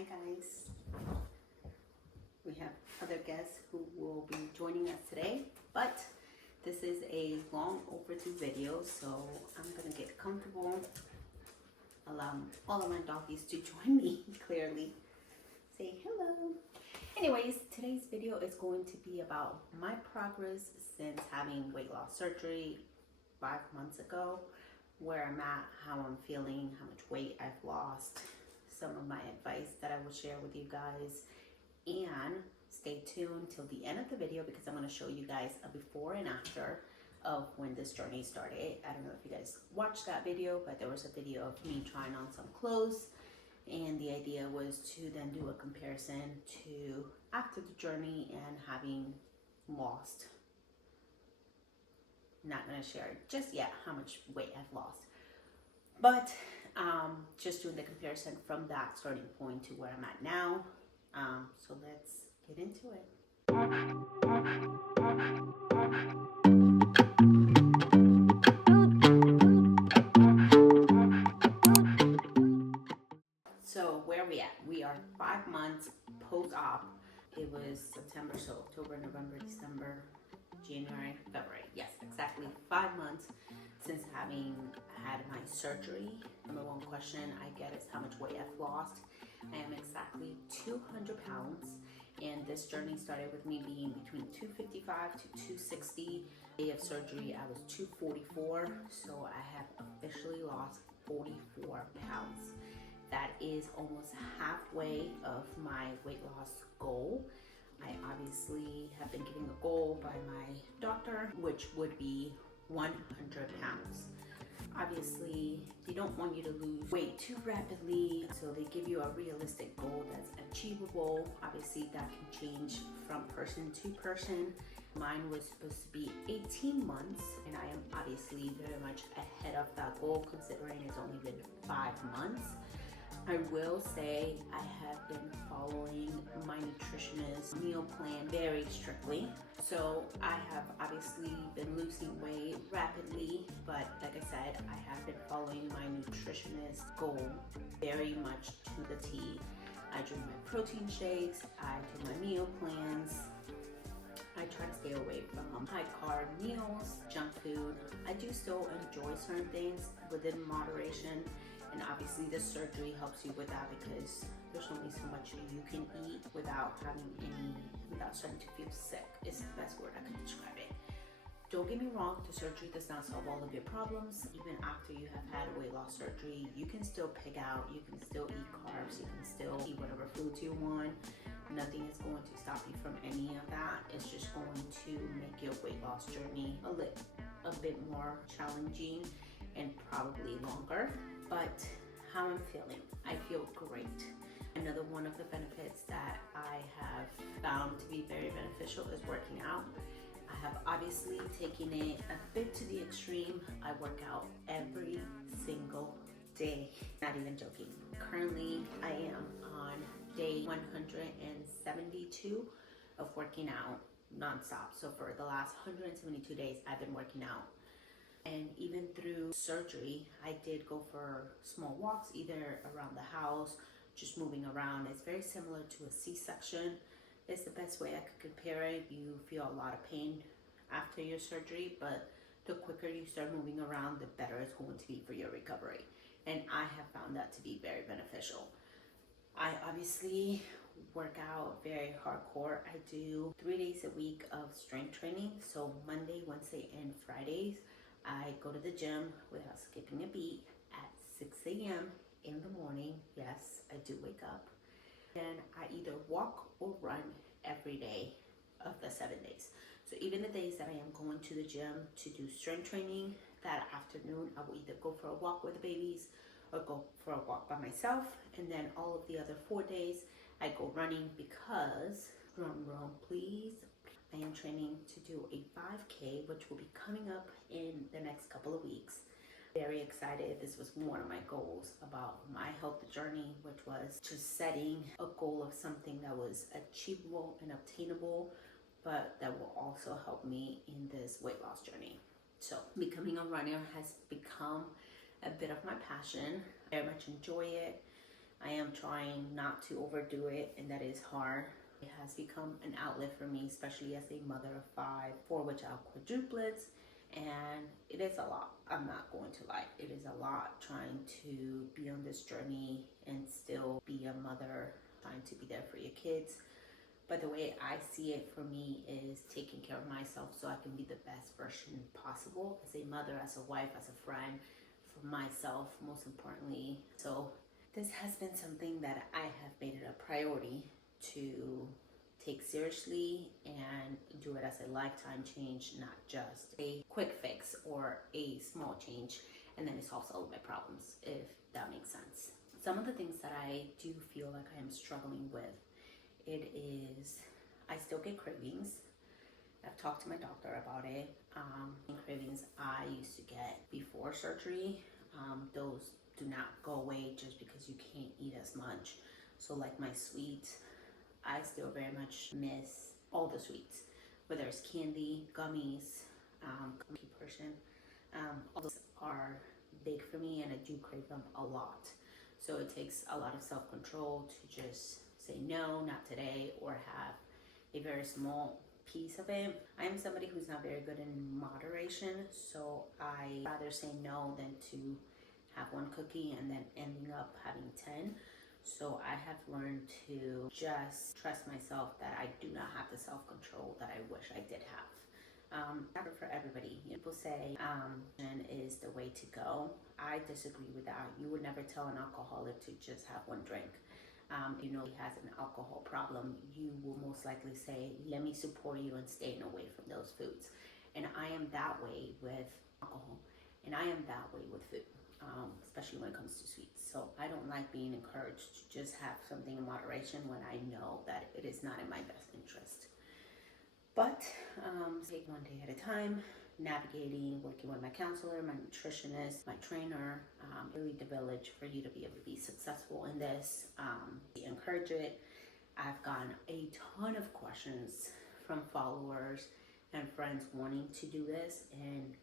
Hi guys. We have other guests who will be joining us today, but this is a long overdue video, so I'm gonna get comfortable, allow all of my doggies to join me clearly. Say hello. Anyways, today's video is going to be about my progress since having weight loss surgery 5 months ago, where I'm at, how I'm feeling, how much weight I've lost, some of my advice that I will share with you guys, and stay tuned till the end of the video because I'm going to show you guys a before and after of when this journey started. I don't know if you guys watched that video, but there was a video of me trying on some clothes, and the idea was to then do a comparison to after the journey and having lost. Not going to share just yet how much weight I've lost, but just doing the comparison from that starting point to where I'm at now. So let's get into it. So where are we at? We are 5 months post-op. It was September, so October, November, December, January, February. Yes, exactly 5 months since having had my surgery. Number one question I get is how much weight I've lost. I am exactly 200 pounds, and this journey started with me being between 255 to 260. Day of surgery, I was 244, so I have officially lost 44 pounds. That is almost halfway of my weight loss goal. I obviously have been given a goal by my doctor, which would be 100 pounds. Obviously, they don't want you to lose weight too rapidly, so they give you a realistic goal that's achievable. Obviously, that can change from person to person. Mine was supposed to be 18 months, and I am obviously very much ahead of that goal considering it's only been 5 months. I will say I have been following my nutritionist meal plan very strictly. So I have obviously been losing weight rapidly, but like I said, I have been following my nutritionist goal very much to the T. I drink my protein shakes, I do my meal plans. I try to stay away from high carb meals, junk food. I do still enjoy certain things within moderation. And obviously this surgery helps you with that because there's only so much you can eat without starting to feel sick. It's the best word I can describe it. Don't get me wrong, the surgery does not solve all of your problems. Even after you have had a weight loss surgery, you can still pick out, you can still eat carbs, you can still eat whatever foods you want. Nothing is going to stop you from any of that. It's just going to make your weight loss journey a bit more challenging and probably longer. But how I'm feeling, I feel great. Another one of the benefits that I have found to be very beneficial is working out. I have obviously taken it a bit to the extreme. I work out every single day, not even joking. Currently, I am on day 172 of working out nonstop. So for the last 172 days, I've been working out. And even through surgery, I did go for small walks, either around the house, just moving around. It's very similar to a C-section. It's the best way I could compare it. You feel a lot of pain after your surgery, but the quicker you start moving around, the better it's going to be for your recovery. And I have found that to be very beneficial. I obviously work out very hardcore. I do 3 days a week of strength training. So Monday, Wednesday, and Fridays, I go to the gym without skipping a beat at 6 a.m. in the morning. Yes, I do wake up. And I either walk or run every day of the 7 days. So even the days that I am going to the gym to do strength training, that afternoon I will either go for a walk with the babies or go for a walk by myself. And then all of the other 4 days I go running because, drum roll please, I am training to do a 5K, which will be coming up in the next couple of weeks. Very excited. This was one of my goals about my health journey, which was just setting a goal of something that was achievable and obtainable, but that will also help me in this weight loss journey. So becoming a runner has become a bit of my passion. I very much enjoy it. I am trying not to overdo it, and that is hard. It has become an outlet for me, especially as a mother of 5, 4 which are quadruplets, and it is a lot. I'm not going to lie. It is a lot trying to be on this journey and still be a mother, trying to be there for your kids. But the way I see it for me is taking care of myself so I can be the best version possible as a mother, as a wife, as a friend, for myself, most importantly. So this has been something that I have made it a priority to take seriously and do it as a lifetime change, not just a quick fix or a small change and then it solves all of my problems, if that makes sense. Some of the things that I do feel like I am struggling with, it is, I still get cravings. I've talked to my doctor about it. Cravings I used to get before surgery, those do not go away just because you can't eat as much. So like my sweets, I still very much miss all the sweets, whether it's candy, gummies, cookie person. All those are big for me and I do crave them a lot. So it takes a lot of self-control to just say no, not today, or have a very small piece of it. I am somebody who's not very good in moderation, so I rather say no than to have one cookie and then ending up having 10. So I have learned to just trust myself that I do not have the self-control that I wish I did have. For everybody, people say is the way to go. I disagree with that. You would never tell an alcoholic to just have one drink. You know he has an alcohol problem, you will most likely say, let me support you in staying away from those foods. And I am that way with alcohol, and I am that way with food, especially when it comes to sweets. So I don't like being encouraged to just have something in moderation when I know that it is not in my best interest. But take one day at a time, navigating, working with my counselor, my nutritionist, my trainer, really the village for you to be able to be successful in this. Encourage it. I've gotten a ton of questions from followers and friends wanting to do this, and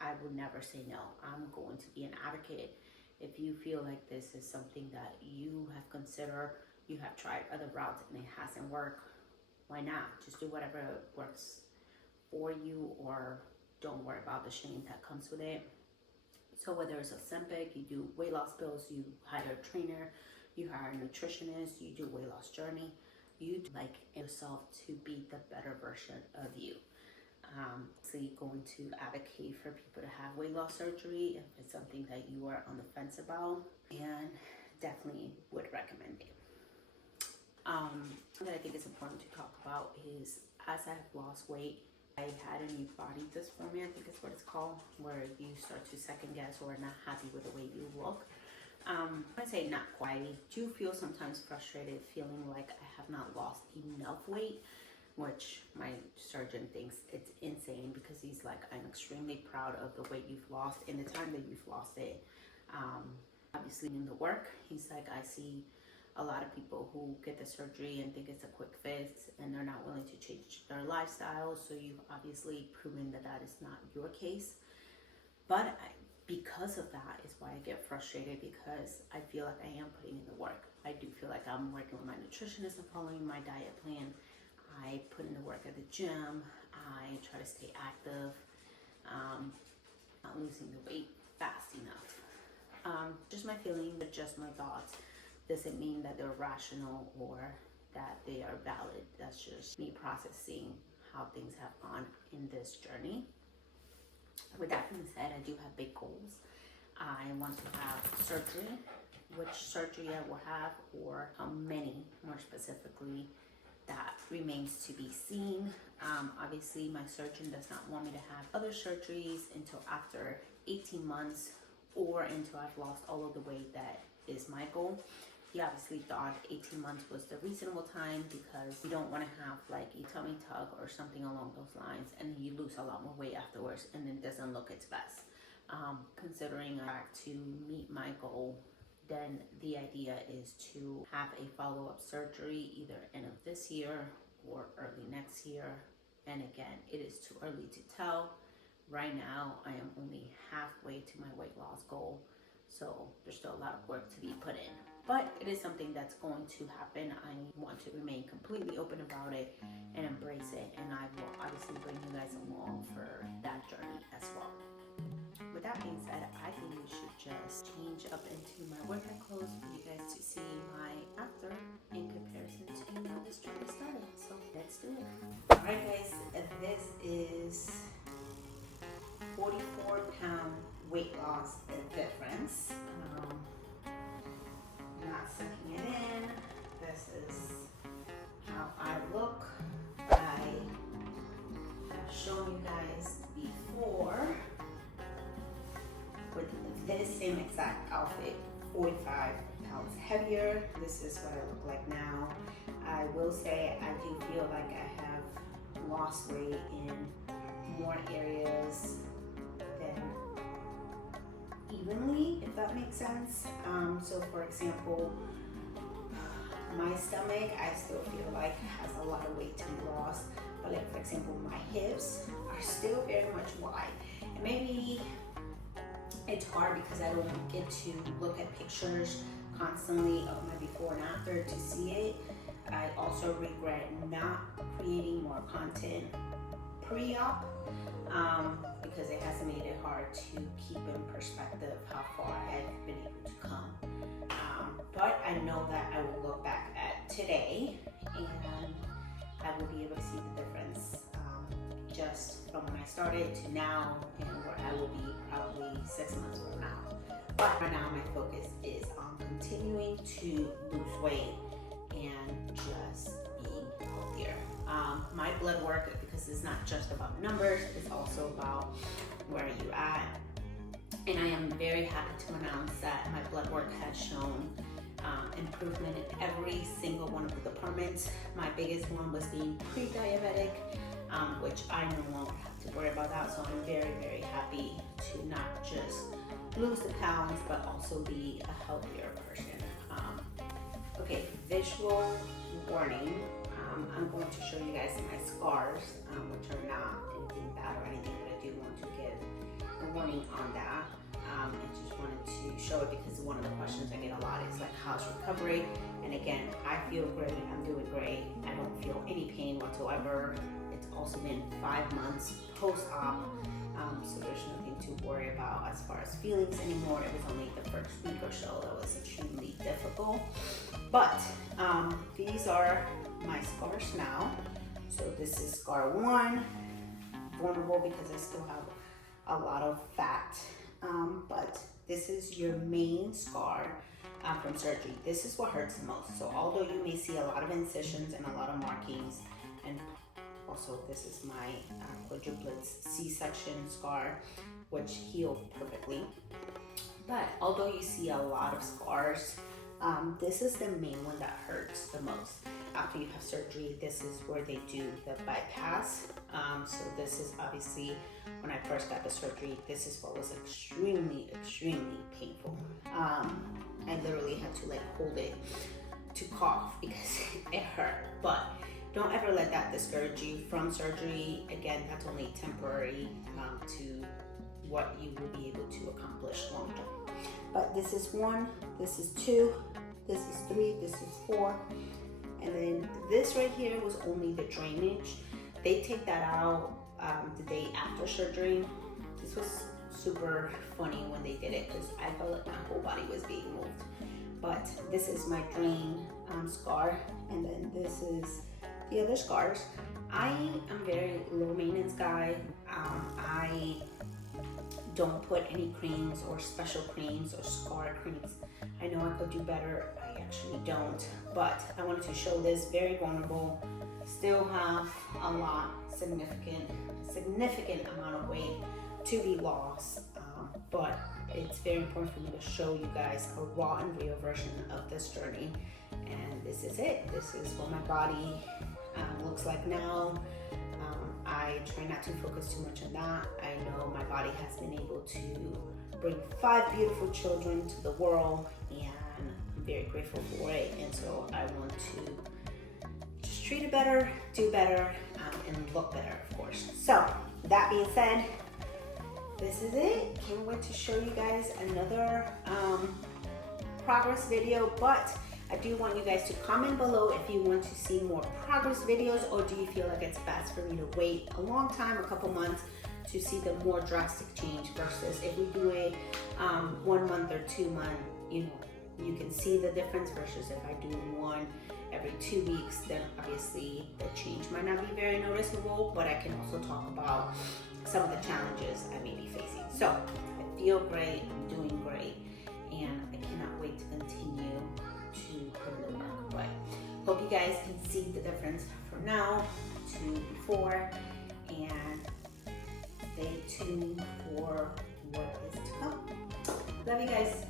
I would never say no. I'm going to be an advocate. If you feel like this is something that you have considered, you have tried other routes and it hasn't worked, why not? Just do whatever works for you, or don't worry about the shame that comes with it. So whether it's Ozempic, you do weight loss pills, you hire a trainer, you hire a nutritionist, you do weight loss journey, you do like yourself to be the better version of you. So you're going to advocate for people to have weight loss surgery if it's something that you are on the fence about, and definitely would recommend it. That I think is important to talk about is, as I have lost weight, I had a new body dysmorphia, I think is what it's called, where you start to second guess or not happy with the way you look. I say not quite. I do feel sometimes frustrated, feeling like I have not lost enough weight, which my surgeon thinks it's insane because he's like, I'm extremely proud of the weight you've lost in the time that you've lost it. Obviously in the work, he's like, I see a lot of people who get the surgery and think it's a quick fix and they're not willing to change their lifestyle. So you've obviously proven that that is not your case. But because of that is why I get frustrated, because I feel like I am putting in the work. I do feel like I'm working with my nutritionist and following my diet plan. I put in the work at the gym. I try to stay active, not losing the weight fast enough. Just my feelings, just my thoughts. Doesn't mean that they're rational or that they are valid. That's just me processing how things have gone in this journey. With that being said, I do have big goals. I want to have surgery. Which surgery I will have, or how many, more specifically, that remains to be seen. Obviously, my surgeon does not want me to have other surgeries until after 18 months or until I've lost all of the weight that is my goal. He obviously thought 18 months was the reasonable time because you don't want to have like a tummy tuck or something along those lines and you lose a lot more weight afterwards and it doesn't look its best. Considering to meet my goal, then the idea is to have a follow-up surgery either end of this year or early next year. And again, it is too early to tell. Right now, I am only halfway to my weight loss goal. So there's still a lot of work to be put in. but it is something that's going to happen. I want to remain completely open about it and embrace it, and I will obviously bring you guys along for that journey as well. With that being said, I think we should just change up into my workout clothes for you guys to see my after in comparison to how this journey started. So let's do it. Alright guys, this is 44-pound weight loss difference. Not sucking it in. This is how I look. I have shown you guys before with this same exact outfit, 45 pounds heavier. This is what I look like now. I will say I do feel like I have lost weight in more areas than evenly, if that makes sense. So for example, my stomach, I still feel like has a lot of weight to be lost. But like for example, my hips are still very much wide. And maybe it's hard because I don't get to look at pictures constantly of my before and after to see it. I also regret not creating more content pre-op because it has made it hard to keep in perspective how far I've been able to come. But I know that I will look back at today and I will be able to see the difference just from when I started to now and where I will be probably 6 months from now. But right now my focus is on continuing to lose weight and just being healthier. My blood work, because it's not just about numbers, it's also about where are you at. And I am very happy to announce that my blood work has shown improvement in every single one of the departments. My biggest one was being pre-diabetic, which I no longer have to worry about that. So I'm very, very happy to not just lose the pounds, but also be a healthier person. Okay, visual warning. I'm going to show you guys my scars, which are not anything bad or anything, but I do want to give a warning on that. I just wanted to show it because one of the questions I get a lot is like, how's recovery? And again, I feel great, I'm doing great. I don't feel any pain whatsoever. It's also been 5 months post-op, so there's nothing to worry about as far as feelings anymore. It was only the first week or so that was extremely difficult. But these are my scars now. So this is scar 1, vulnerable because I still have a lot of fat. But this is your main scar from surgery. This is what hurts the most. So although you may see a lot of incisions and a lot of markings, and also this is my quadruplets C-section scar, which healed perfectly. But although you see a lot of scars, this is the main one that hurts the most. After you have surgery, this is where they do the bypass. So this is obviously when I first got the surgery, this is what was extremely, extremely painful. I literally had to like hold it to cough because it hurt. But don't ever let that discourage you from surgery. Again, that's only temporary to what you will be able to accomplish long term. But this is 1, this is 2, this is 3, this is 4. And then this right here was only the drainage. They take that out the day after surgery. This was super funny when they did it because I felt like my whole body was being moved. But this is my drain scar, and then this is the other scars. I am very low maintenance guy. I don't put any creams or special creams or scar creams. I know I could do better. I actually don't, but I wanted to show this. Very vulnerable, still have a lot, significant amount of weight to be lost, but it's very important for me to show you guys a raw and real version of this journey. And this is it. This is what my body looks like now. I try not to focus too much on that. I know my body has been able to bring 5 beautiful children to the world, and I'm very grateful for it. And so I want to just treat it better, do better, and look better, of course. So that being said, this is it. Can't wait to show you guys another progress video, but I do want you guys to comment below if you want to see more progress videos, or do you feel like it's best for me to wait a long time, a couple months, to see the more drastic change versus if we do a 1 month or 2 month, you can see the difference versus if I do one every 2 weeks, then obviously the change might not be very noticeable, but I can also talk about some of the challenges I may be facing. So I feel great, I'm doing great, and I cannot wait to continue to put in the work. But hope you guys can see the difference from now to before, and stay tuned for what is to come. Love you guys.